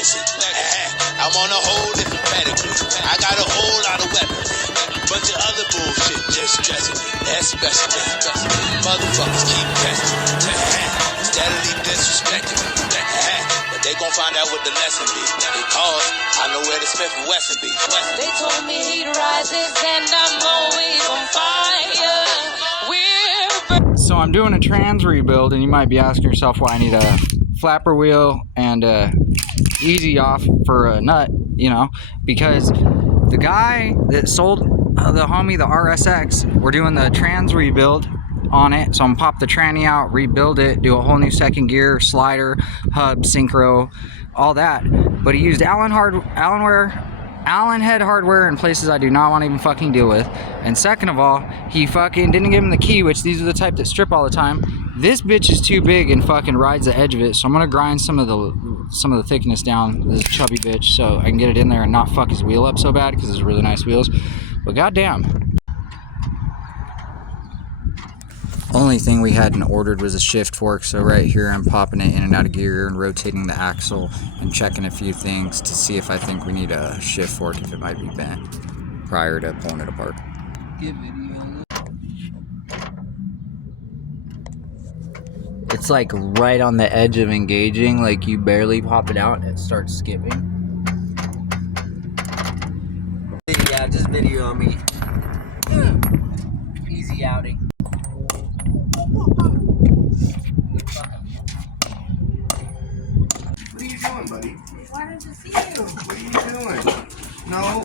legacy. I'm on a whole different pedigree. I got a whole lot of weapons. Bunch of other bullshit just stressing me. Especially motherfuckers keep testing me. Steadily disrespecting me. But they gon' find out what the lesson be. Because I know where the Smith and Wesson be. They told me he'd rises and I'm always on fire. So I'm doing a trans rebuild, and you might be asking yourself why I need a flapper wheel and a easy off for a nut, you know, because the guy that sold the homie the RSX, we're doing the trans rebuild on it. So I'm gonna pop the tranny out, rebuild it, do a whole new second gear, slider, hub, synchro, all that. But he used Allen head hardware in places I do not want to even fucking deal with. And second of all, he fucking didn't give him the key, which these are the type that strip all the time. This bitch is too big and fucking rides the edge of it, so I'm gonna grind some of the thickness down this chubby bitch so I can get it in there and not fuck his wheel up so bad, because it's really nice wheels. But goddamn. Only thing we hadn't ordered was a shift fork, so right here I'm popping it in and out of gear and rotating the axle and checking a few things to see if I think we need a shift fork, if it might be bent, prior to pulling it apart. It's like right on the edge of engaging, like you barely pop it out and it starts skipping. Yeah, just video on me. Easy outing. What are you doing, buddy? Why did you see you? What are you doing? No.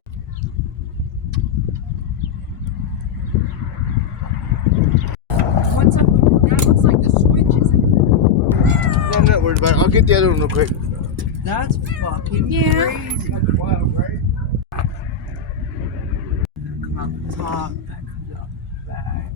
What's up with that? Looks like the switch, isn't it? No, I'm not worried about it. I'll get the other one real quick. That's fucking crazy. That's wild, right? Come out the top, that comes out the back.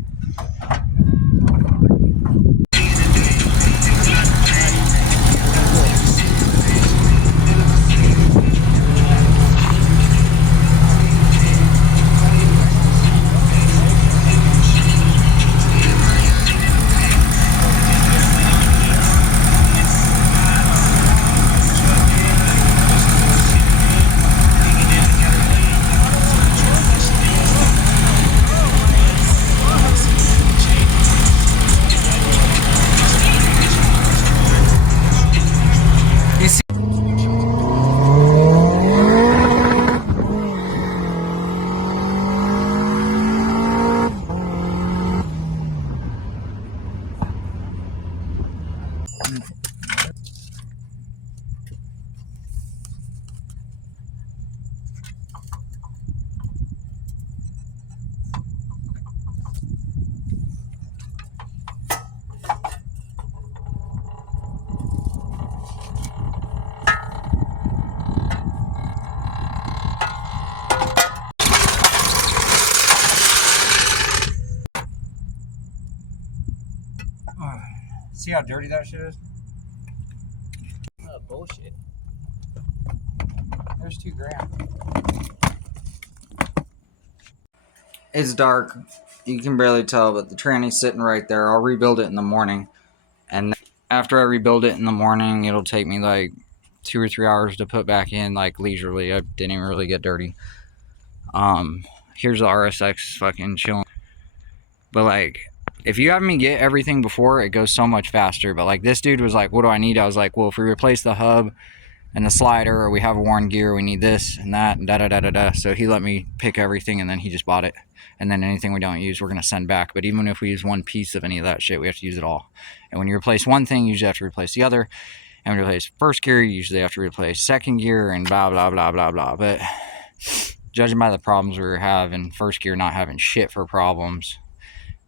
See how dirty that shit is? Bullshit. There's 2 grand. It's dark. You can barely tell, but the tranny's sitting right there. I'll rebuild it in the morning. And after I rebuild it in the morning, it'll take me like 2 or 3 hours to put back in, like leisurely. I didn't even really get dirty. Here's the RSX fucking chilling. But like, if you have me get everything before, it goes so much faster. But like, this dude was like, what do I need? I was like, well, if we replace the hub and the slider, or we have a worn gear, we need this and that and da-da-da-da-da. So he let me pick everything, and then he just bought it. And then anything we don't use, we're going to send back. But even if we use one piece of any of that shit, we have to use it all. And when you replace one thing, you usually have to replace the other. And when you replace first gear, you usually have to replace second gear and blah, blah, blah, blah, blah. But judging by the problems we were having, first gear not having shit for problems,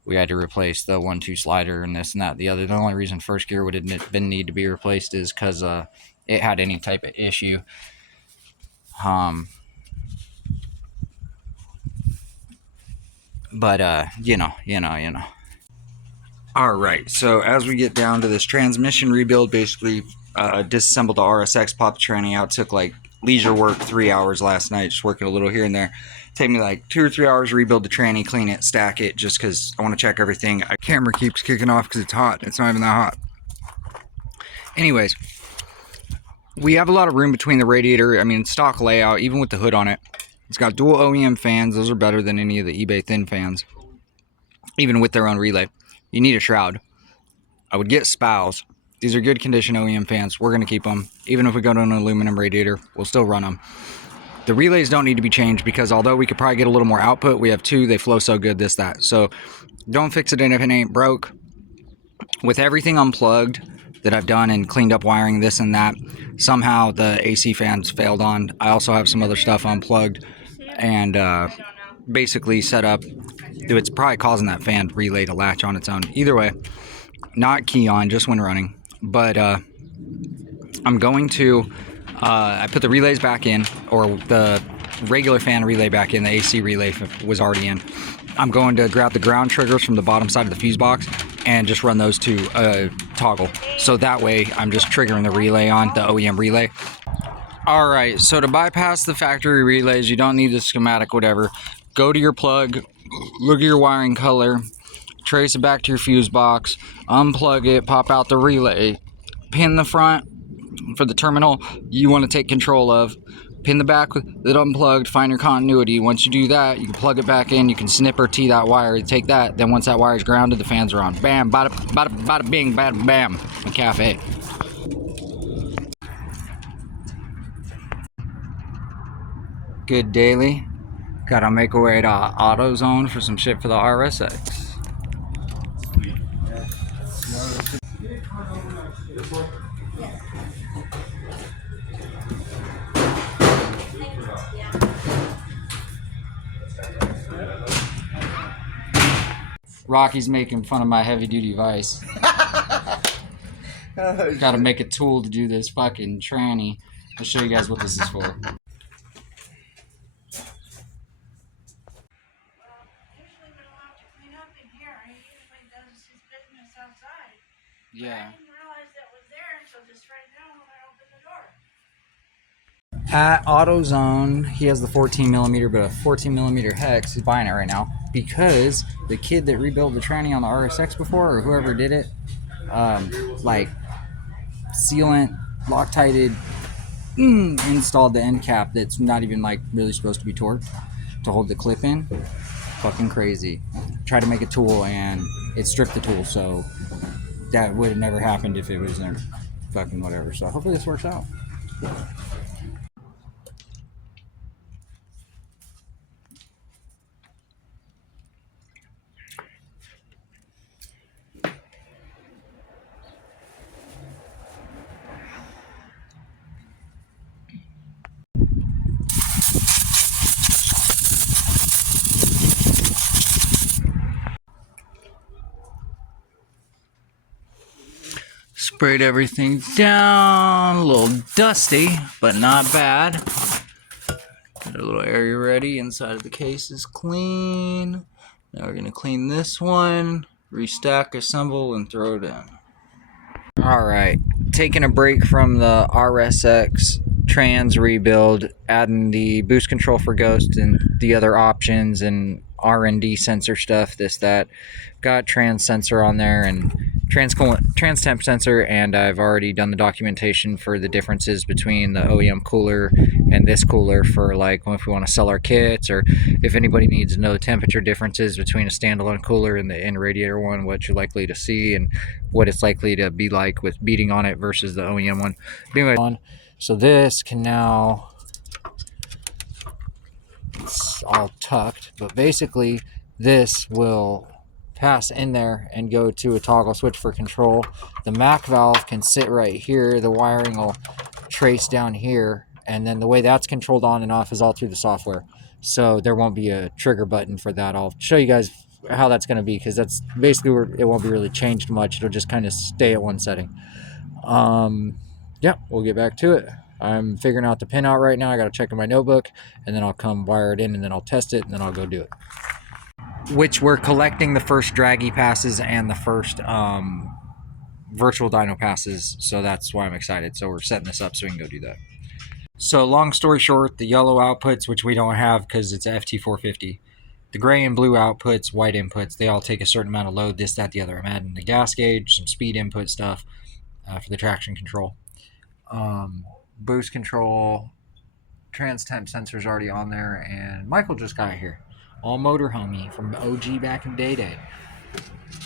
we had to replace the 1-2 slider and this and that. The only reason first gear would have been need to be replaced is because it had any type of issue. But you know. All right, so as we get down to this transmission rebuild, basically disassembled the RSX, popped the tranny out, took like leisure work, 3 hours last night, just working a little here and there. Take me like 2 or 3 hours to rebuild the tranny, clean it, stack it, just because I want to check everything. Camera keeps kicking off because it's hot. It's not even that hot. Anyways, We have a lot of room between the radiator. I mean, stock layout, even with the hood on it. It's got dual OEM fans. Those are better than any of the eBay thin fans, even with their own relay. You need a shroud. I would get spows. These are good condition OEM fans. We're going to keep them. Even if we go to an aluminum radiator, we'll still run them. The relays don't need to be changed because although we could probably get a little more output, we have two. They flow so good, this, that. So don't fix it if it ain't broke. With everything unplugged that I've done and cleaned up wiring, this and that, somehow the AC fans failed on. I also have some other stuff unplugged and basically set up. It's probably causing that fan relay to latch on its own. Either way, not key on, just when running. But I'm going to, I put the relays back in, or the regular fan relay back in, the AC relay was already in. I'm going to grab the ground triggers from the bottom side of the fuse box and just run those to a toggle. So that way I'm just triggering the relay on, the OEM relay. Alright, so to bypass the factory relays, you don't need the schematic, whatever. Go to your plug, look at your wiring color, trace it back to your fuse box, unplug it, pop out the relay, pin the front for the terminal you want to take control of, pin the back with it unplugged, find your continuity. Once you do that, you can plug it back in, you can snip or tee that wire, you take that, then once that wire is grounded, the fans are on. Bam, bada, bada, bada bing, bada bam, a cafe. Good daily. Gotta make our way to AutoZone for some shit for the RSX. Rocky's making fun of my heavy duty vise. Gotta make a tool to do this fucking tranny. I'll show you guys what this is for. Yeah. I didn't realize that was there until just right now when I opened the door. At AutoZone, he has the 14mm, but a 14mm hex. He's buying it right now because the kid that rebuilt the tranny on the RSX before, or whoever did it, like sealant, Loctited, installed the end cap that's not even like really supposed to be torqued to hold the clip in. Fucking crazy. Tried to make a tool and it stripped the tool, so that would have never happened if it was in fucking whatever. So hopefully this works out. Sprayed everything down, a little dusty, but not bad. Got a little area ready, inside of the case is clean. Now we're gonna clean this one, restack, assemble, and throw it in. Alright, taking a break from the RSX trans rebuild, adding the boost control for Ghost and the other options and R&D sensor stuff, this, that. Got trans sensor on there and trans temp sensor, and I've already done the documentation for the differences between the OEM cooler and this cooler for like if we want to sell our kits, or if anybody needs to know the temperature differences between a standalone cooler and the in radiator one, what you're likely to see and what it's likely to be like with beating on it versus the OEM one. But anyway, so this can now, it's all tucked, but basically this will pass in there and go to a toggle switch for control. The MAC valve can sit right here, the wiring will trace down here, and then the way that's controlled on and off is all through the software, so there won't be a trigger button for that. I'll show you guys how that's going to be, because that's basically where it won't be really changed much. It'll just kind of stay at one setting. Yeah, we'll get back to it. I'm figuring out the pin out right now. I got to check in my notebook, and then I'll come wire it in, and then I'll test it, and then I'll go do it. Which we're collecting the first draggy passes and the first virtual dyno passes, so that's why I'm excited. So we're setting this up so we can go do that. So long story short, the yellow outputs, which we don't have because it's FT450, the gray and blue outputs, white inputs, they all take a certain amount of load, this, that, the other. I'm adding the gas gauge, some speed input stuff for the traction control. boost control, trans temp sensors already on there, and Michael just got here. All motor homie from OG back in day.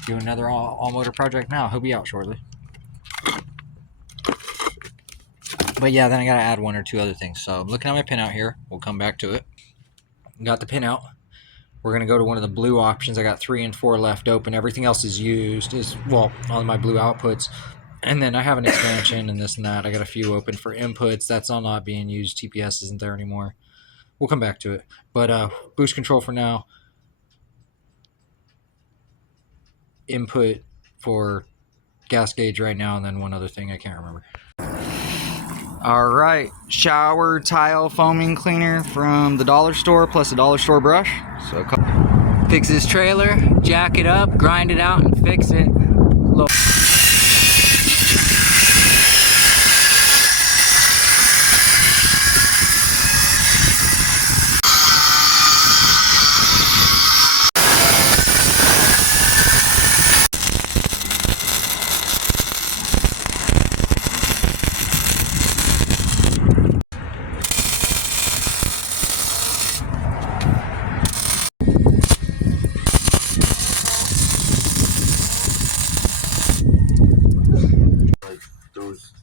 Doing another all motor project now. He'll be out shortly. But yeah, then I gotta add one or two other things. So I'm looking at my pinout here. We'll come back to it. Got the pinout. We're gonna go to one of the blue options. I got 3 and 4 left open. Everything else is used. All my blue outputs. And then I have an expansion and this and that. I got a few open for inputs. That's all not being used. TPS isn't there anymore. We'll come back to it. But boost control for now. Input for gas gauge right now, and then one other thing I can't remember. All right, shower tile foaming cleaner from the dollar store plus a dollar store brush. So fix this trailer, jack it up, grind it out, and fix it.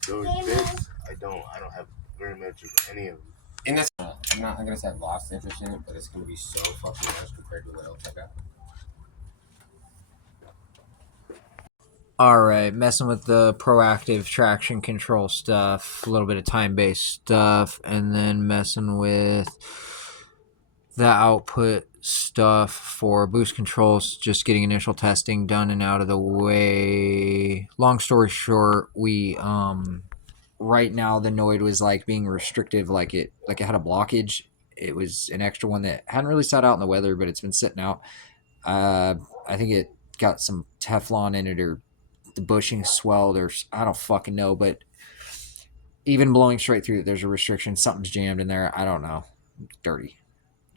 Those bits, I don't have very much of any of them. And that's I'm not gonna say I've lost interest in it, but it's gonna be so fucking nice compared to what else I got. Alright, messing with the proactive traction control stuff, a little bit of time-based stuff, and then messing with the output stuff for boost controls, just getting initial testing done and out of the way. Long story short, we right now the Noid was like being restrictive, like it had a blockage. It was an extra one that hadn't really sat out in the weather, but it's been sitting out. I think it got some Teflon in it, or the bushing swelled, or I don't fucking know, but even blowing straight through it, there's a restriction. Something's jammed in there. I don't know. Dirty.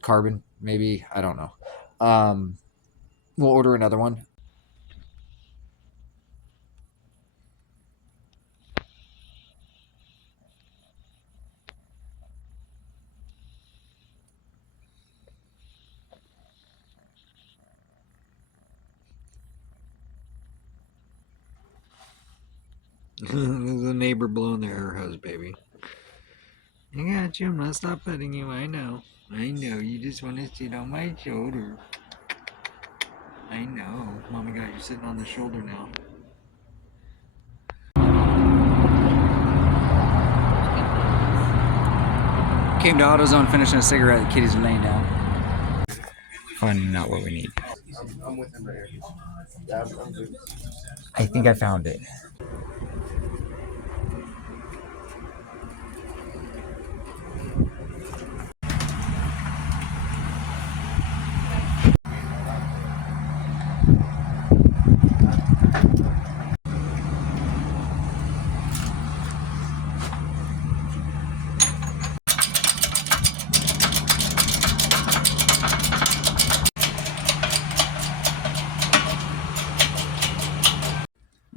Carbon, maybe. I don't know. We'll order another one. The neighbor blowing their air hose, baby. I got you. I'm not stop petting you. I know. You just want to sit on my shoulder. I know. Mommy got you sitting on the shoulder now. Came to AutoZone finishing a cigarette. The kitties are laying down. Finding out what we need. I'm with him right here. Yeah, I'm good. I think I found it.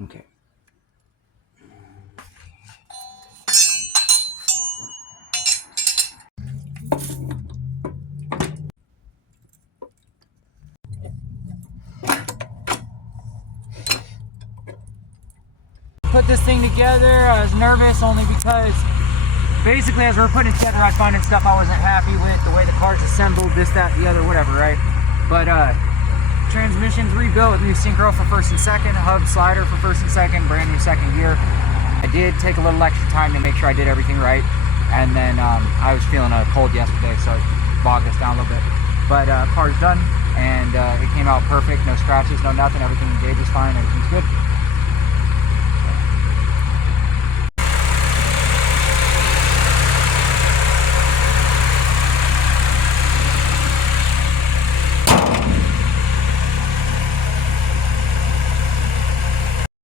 Okay. Put this thing together. I was nervous only because basically as we were putting it together, I was finding stuff I wasn't happy with, the way the car's assembled, this, that, the other, whatever, right? But transmission's rebuilt with new synchro for first and second, hub slider for first and second, brand new second gear. I did take a little extra time to make sure I did everything right, and then I was feeling a cold yesterday, so it bogged us down a little bit. But car's done, and it came out perfect, no scratches, no nothing, everything in gauge is fine, everything's good.